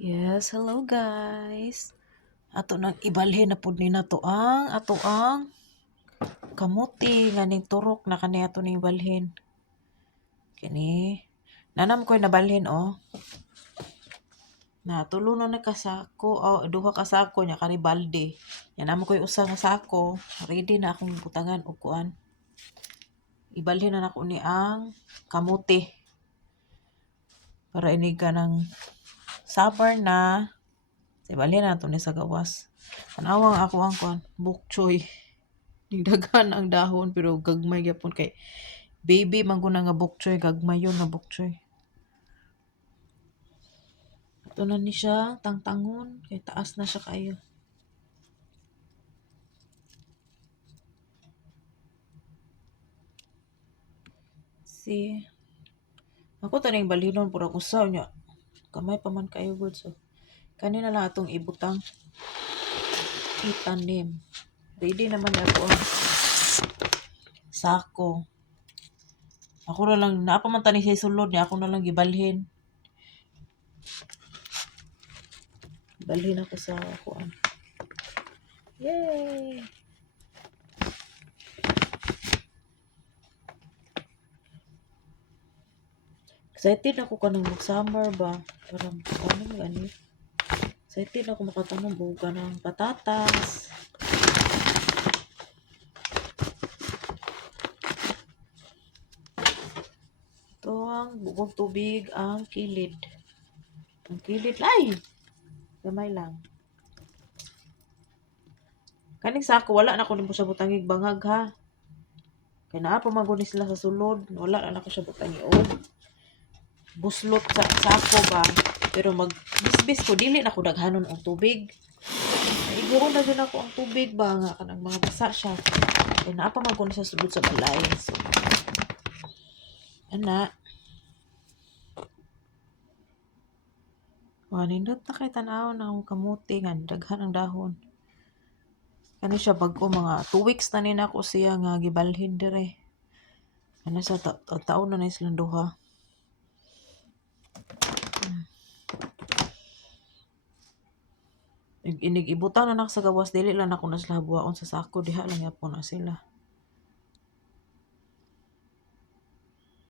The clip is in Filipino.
Yes, hello guys. Ato nang ibalhin na pud ni nato ang ato ang kamuti nga ning turok na kani ato ning ibalhin. Kini nanam ko'y nabalhin Na tulo na kasako duha ka sako nya kani balde. Yan namo ko'y usa nga sako. Ready na akong butangan og kuan. Ibalhin na nako ni ang kamuti. Para ini ka ng summer na. Ibalhin na ito ni sa gawas. Tanawang ako ang kuan, bok choy. Nigdaghan ang dahon pero gagmay gyapon kay baby man guna nga bok choy, gagmay yun nga bok choy. Ito na ni siya tangtangon kay taas na siya kayo. See. Ako taning balhinon pura usaw nya. Kamay pa man kayo good so. Kanina lang atong ibutang itanim. Ready naman ako ang sako. Ako na lang, naapaman tani siya sulod niya, ako na lang gibalhin. Balhin ako sa kuan. Yay! Excited ako kanang mag-summer ba? Parang ano gani? Excited ako makatanom og kanang patatas. Ito ang bugong tubig ang kilid. Ang kilid ay! Gamay lang. Kaning sako wala na ko nimo siya butangig bangag ha. Kaya naa pa maguni sila sa sulod, wala na ako siya butangi og buslot sa sako ba. Pero magbisbis ko dili na ko daghanon og tubig. Iguon na gyud ako ang tubig ba nga kanang mga basa siya. Kaya naa pa maguni sa sulod sa balay. So, ana. Nindot na kay tanaw na akong kamuti nga daghan ang dahon. Ano siya bago mga 2 weeks na nina ko siya nga gibalhin dire. Ano sa taon na silang duha. Inig ibutang na sa gawas dili lang ako na sila buhaon sa sako diha lang yapon na sila.